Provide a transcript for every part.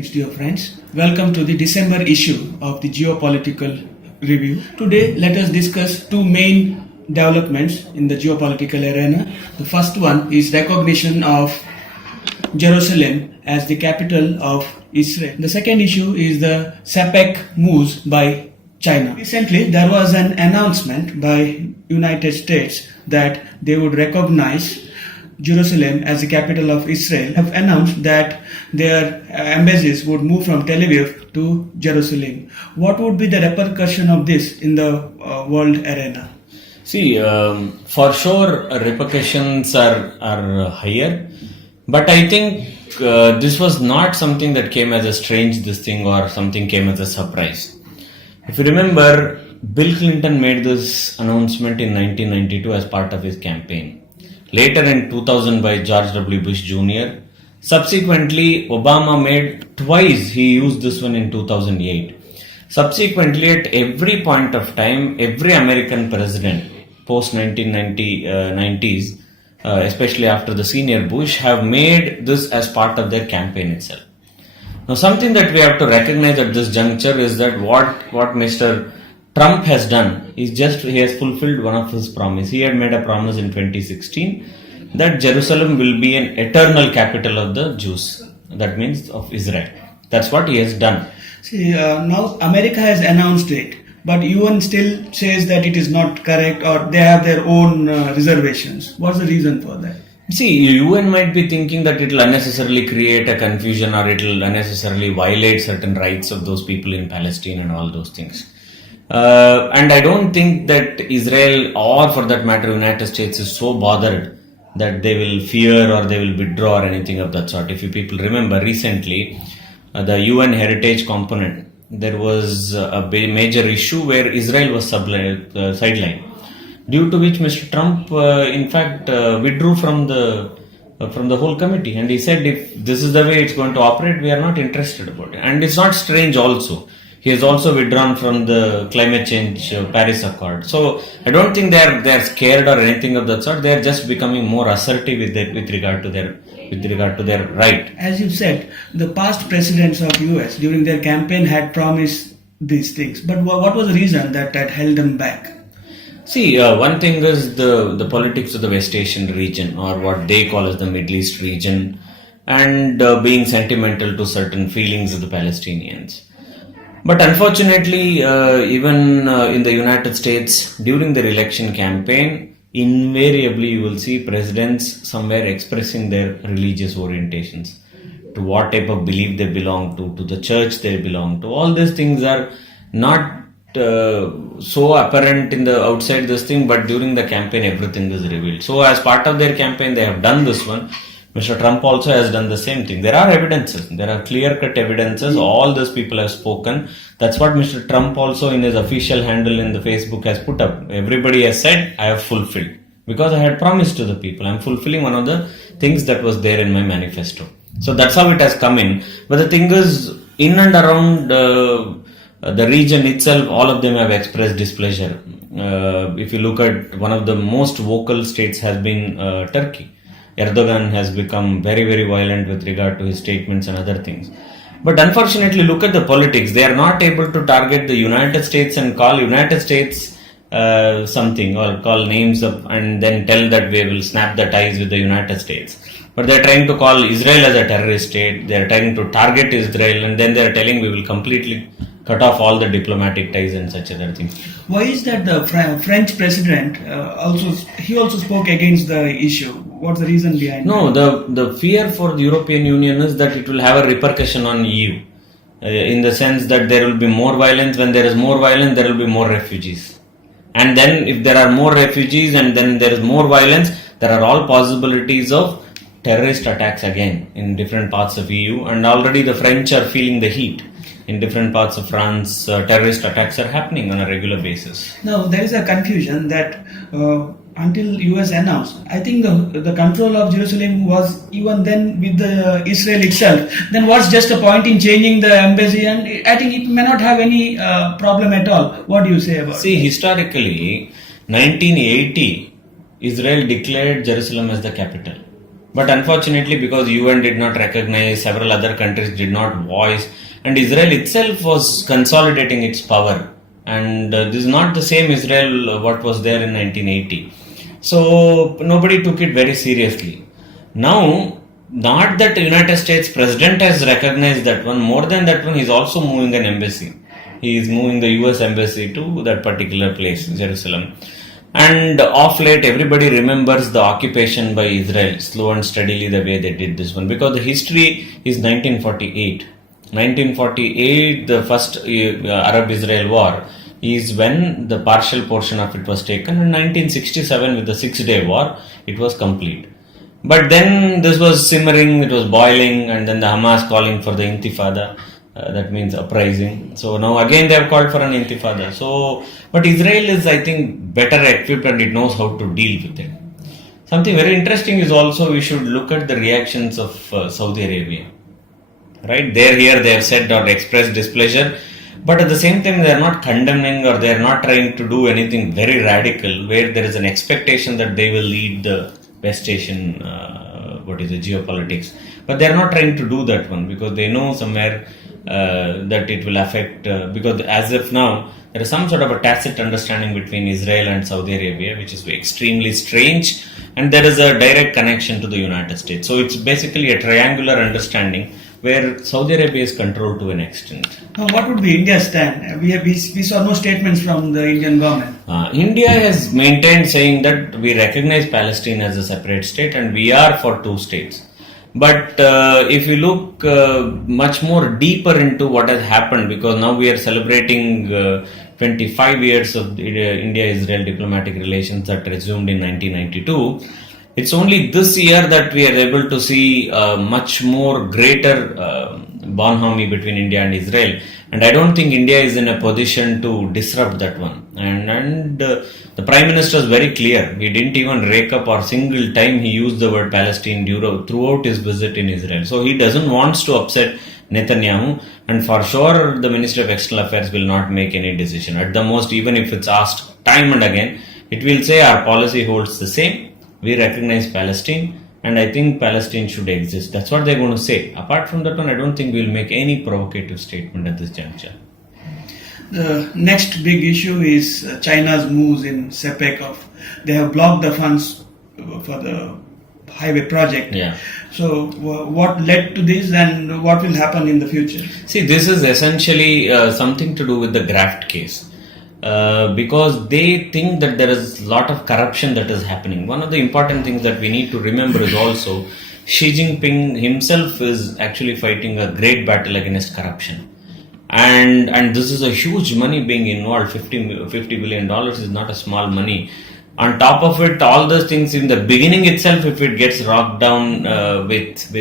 Greetings, dear friends. Welcome to the December issue of the Geopolitical Review. Today, let us discuss two main developments in the geopolitical arena. The first one is recognition of Jerusalem as the capital of Israel. The second issue is the SAPEC moves by China. Recently, there was an announcement by United States that they would recognize Jerusalem as the capital of Israel. Have announced that their embassies would move from Tel Aviv to Jerusalem. What would be the repercussion of this in the world arena? See, for sure, repercussions are higher, but I think this was not something that came as a strange thing or something came as a surprise. If you remember, Bill Clinton made this announcement in 1992 as part of his campaign. Later in 2000 by George W. Bush Jr. Subsequently, Obama made twice, he used this one in 2008. Subsequently, at every point of time, every American president post 1990s, especially after the senior Bush, have made this as part of their campaign itself. Now, something that we have to recognize at this juncture is that what Mr. Trump has done is he has fulfilled one of his promises. He had made a promise in 2016 that Jerusalem will be an eternal capital of the Jews. That means of Israel. That's what he has done. See, now America has announced it, but UN still says that it is not correct or they have their own reservations. What's the reason for that? See, UN might be thinking that it will unnecessarily create a confusion or it will unnecessarily violate certain rights of those people in Palestine and all those things. And I don't think that Israel or for that matter United States is so bothered that they will fear or they will withdraw or anything of that sort. If you people remember recently, the UN heritage component, there was a major issue where Israel was sidelined, due to which Mr. Trump in fact withdrew from the whole committee, and he said if this is the way it's going to operate, we are not interested about it. And it's not strange also. He has also withdrawn from the climate change Paris Accord. So I don't think they are scared or anything of that sort. They are just becoming more assertive with regard to their right. As you said, the past presidents of US during their campaign had promised these things. But what was the reason that held them back? See, one thing is the politics of the West Asian region, or what they call as the Middle East region, and being sentimental to certain feelings of the Palestinians. But unfortunately, even in the United States, during their election campaign, invariably you will see presidents somewhere expressing their religious orientations, to what type of belief they belong to the church they belong to. All these things are not so apparent in the outside this thing, but during the campaign everything is revealed. So as part of their campaign they have done this one. Mr. Trump also has done the same thing. There are evidences. There are clear-cut evidences. All these people have spoken. That's what Mr. Trump also in his official handle in the Facebook has put up. Everybody has said, I have fulfilled. Because I had promised to the people. I'm fulfilling one of the things that was there in my manifesto. So that's how it has come in. But the thing is, in and around the region itself, all of them have expressed displeasure. If you look at one of the most vocal states has been Turkey. Erdogan has become very, very violent with regard to his statements and other things. But unfortunately, look at the politics. They are not able to target the United States and call United States something, or call names up and then tell that we will snap the ties with the United States. But they are trying to call Israel as a terrorist state. They are trying to target Israel, and then they are telling we will completely cut off all the diplomatic ties and such other things. Why is that the French president also spoke against the issue? What's the reason behind that? No, the fear for the European Union is that it will have a repercussion on EU, in the sense that there will be more violence. When there is more violence, there will be more refugees. And then if there are more refugees and then there is more violence, there are all possibilities of terrorist attacks again in different parts of EU. And already the French are feeling the heat. In different parts of France, terrorist attacks are happening on a regular basis. Now, there is a confusion that until US announced, I think the control of Jerusalem was even then with the Israel itself. Then what's just a point in changing the embassy? And I think it may not have any problem at all. What do you say about it? See, historically, 1980, Israel declared Jerusalem as the capital. But unfortunately, because UN did not recognize, several other countries did not voice, and Israel itself was consolidating its power. And this is not the same Israel what was there in 1980. So nobody took it very seriously. Now, not that the United States President has recognized that one, more than that one, he is also moving an embassy. He is moving the US embassy to that particular place, Jerusalem. And off late, everybody remembers the occupation by Israel, slow and steadily the way they did this one, because the history is 1948. 1948, the first Arab-Israel war, is when the partial portion of it was taken. In 1967, with the Six-Day War, it was complete. But then this was simmering, it was boiling, and then the Hamas calling for the Intifada. That means uprising. So now again they have called for an Intifada. So, but Israel is, I think, better equipped and it knows how to deal with it. Something very interesting is also we should look at the reactions of Saudi Arabia. Right? Here they have said or expressed displeasure, but at the same time they are not condemning or they are not trying to do anything very radical where there is an expectation that they will lead the West Asian geopolitics. But they are not trying to do that one because they know somewhere that it will affect, because as of now, there is some sort of a tacit understanding between Israel and Saudi Arabia, which is extremely strange, and there is a direct connection to the United States. So it's basically a triangular understanding where Saudi Arabia is controlled to an extent. Now, what would be India's stand? We saw no statements from the Indian government. India has maintained saying that we recognize Palestine as a separate state and we are for two states. But if you look much more deeper into what has happened, because now we are celebrating 25 years of India-Israel diplomatic relations that resumed in 1992, it's only this year that we are able to see much more greater bonhomie between India and Israel. And I don't think India is in a position to disrupt that one. And the Prime Minister is very clear. He didn't even rake up or single time he used the word Palestine throughout his visit in Israel. So he doesn't want to upset Netanyahu, and for sure the Ministry of External Affairs will not make any decision. At the most, even if it's asked time and again, it will say our policy holds the same. We recognize Palestine and I think Palestine should exist. That's what they're going to say. Apart from that one, I don't think we'll make any provocative statement at this juncture. The next big issue is China's moves in CPEC. They have blocked the funds for the highway project. Yeah. So what led to this and what will happen in the future? See, this is essentially something to do with the graft case. Because they think that there is a lot of corruption that is happening. One of the important things that we need to remember is also Xi Jinping himself is actually fighting a great battle against corruption. And this is a huge money being involved. $50 billion is not a small money. On top of it, all those things in the beginning itself, if it gets rocked down with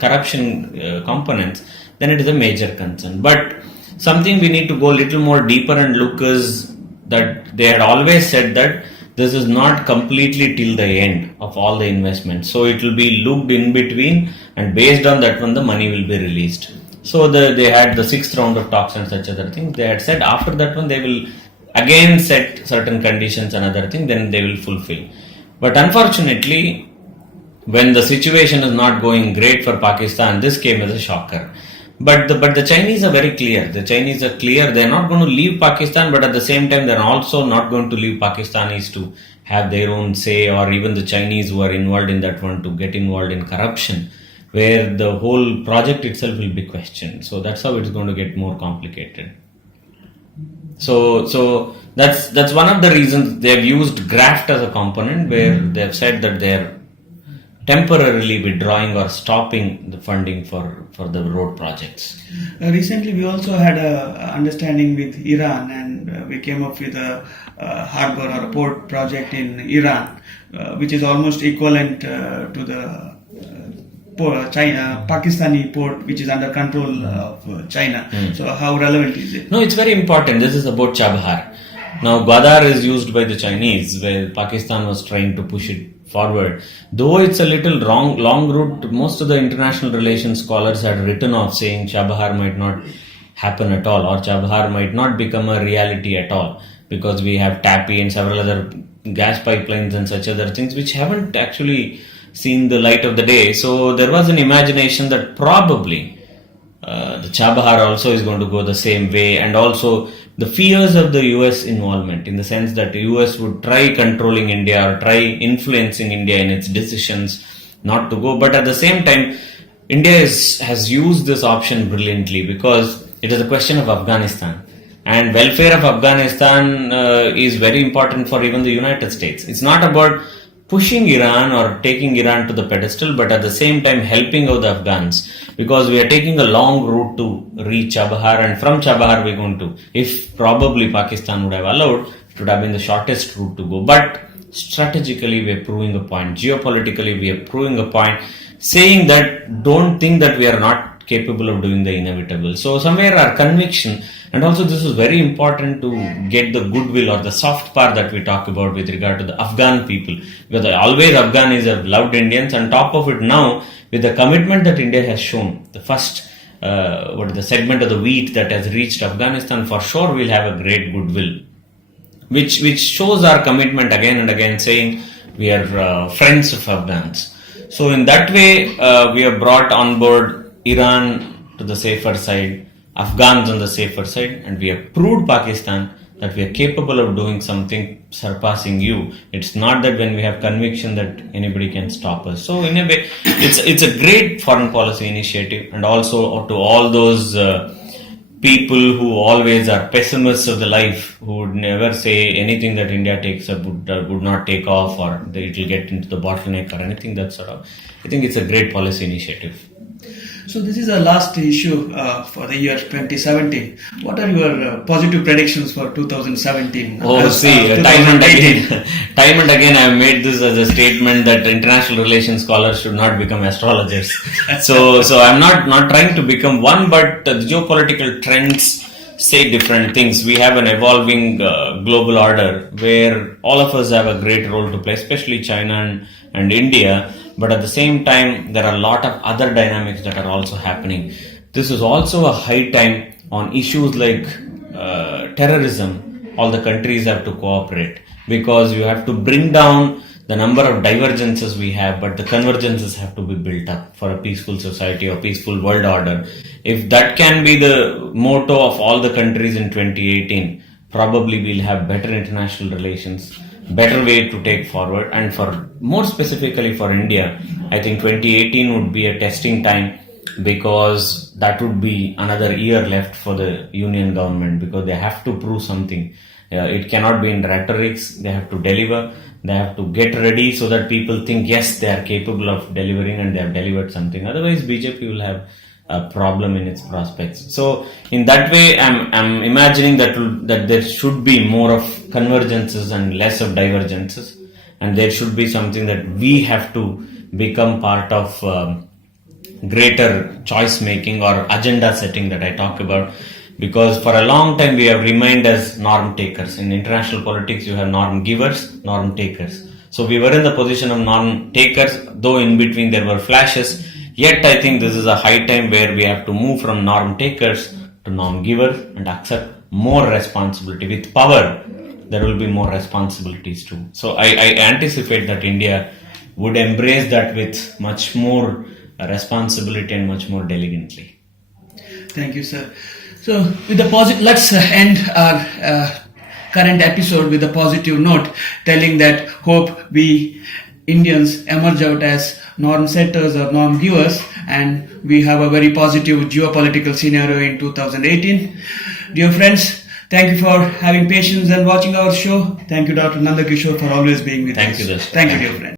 corruption components, then it is a major concern. But something we need to go a little more deeper and look is that they had always said that this is not completely till the end of all the investments. So it will be looked in between and based on that one the money will be released. So they had the 6th round of talks and such other things. They had said after that one they will again set certain conditions and other things, then they will fulfill. But unfortunately, when the situation is not going great for Pakistan, this came as a shocker. But the Chinese are very clear. The Chinese are clear. They are not going to leave Pakistan, but at the same time, they are also not going to leave Pakistanis to have their own say, or even the Chinese who are involved in that one to get involved in corruption, where the whole project itself will be questioned. So that's how it's going to get more complicated. So that's one of the reasons they have used graft as a component, where they have said that they are temporarily withdrawing or stopping the funding for the road projects. Recently, we also had a understanding with Iran, and we came up with a harbor or a port project in Iran, which is almost equivalent to the Pakistani port, which is under control of China. So, how relevant is it? No, it's very important. This is about Chabahar. Now, Gwadar is used by the Chinese, where Pakistan was trying to push it forward. Though it's a little long route, most of the international relations scholars had written off saying Chabahar might not happen at all, or Chabahar might not become a reality at all, because we have TAPI and several other gas pipelines and such other things which haven't actually seen the light of the day. So there was an imagination that probably the Chabahar also is going to go the same way, and also the fears of the US involvement, in the sense that the US would try controlling India or try influencing India in its decisions not to go. But at the same time, India has used this option brilliantly, because it is a question of Afghanistan. And welfare of Afghanistan is very important for even the United States. It's not about pushing Iran or taking Iran to the pedestal, but at the same time helping out the Afghans, because we are taking a long route to reach Chabahar, and from Chabahar we're going to, if probably Pakistan would have allowed, it would have been the shortest route to go. But strategically we are proving a point, geopolitically we are proving a point, saying that don't think that we are not capable of doing the inevitable. So somewhere our conviction, and also this is very important to get the goodwill or the soft power that we talk about with regard to the Afghan people, because always Afghanis have loved Indians, and top of it now with the commitment that India has shown, the first the segment of the wheat that has reached Afghanistan, for sure will have a great goodwill, which shows our commitment again and again, saying we are friends of Afghans. So in that way we have brought on board Iran to the safer side, Afghans on the safer side, and we have proved Pakistan that we are capable of doing something surpassing you. It's not that when we have conviction that anybody can stop us. So in a way, it's a great foreign policy initiative, and also to all those people who always are pessimists of the life, who would never say anything that India takes up would not take off, or that it will get into the bottleneck or anything that sort of. I think it's a great policy initiative. So this is our last issue for the year 2017. What are your positive predictions for 2017? Time and again I have made this as a statement that international relations scholars should not become astrologers. So I'm not trying to become one, but the geopolitical trends say different things. We have an evolving global order where all of us have a great role to play, especially China and India. But at the same time, there are a lot of other dynamics that are also happening. This is also a high time on issues like terrorism. All the countries have to cooperate, because you have to bring down the number of divergences we have, but the convergences have to be built up for a peaceful society or peaceful world order. If that can be the motto of all the countries in 2018, probably we'll have better international relations, better way to take forward. And for more specifically for India, I think 2018 would be a testing time, because that would be another year left for the union government, because they have to prove something. It cannot be in rhetorics. They have to deliver. They have to get ready so that people think, yes, they are capable of delivering and they have delivered something. Otherwise, BJP will have a problem in its prospects. So in that way, I'm imagining that there should be more of convergences and less of divergences, and there should be something that we have to become part of greater choice making or agenda setting that I talk about. Because for a long time we have remained as norm takers. In international politics, you have norm givers, norm takers. So we were in the position of norm takers, though in between there were flashes. Yet I think this is a high time where we have to move from norm takers to norm givers and accept more responsibility. With power, there will be more responsibilities too. So I anticipate that India would embrace that with much more responsibility and much more diligently. Thank you, sir. So with the let's end our current episode with a positive note, telling that hope we Indians emerge out as norm setters or norm givers, and we have a very positive geopolitical scenario in 2018. Dear friends, thank you for having patience and watching our show. Thank you, Dr. Nandakishore, for always being with us. Thank you, Thank you, dear friends.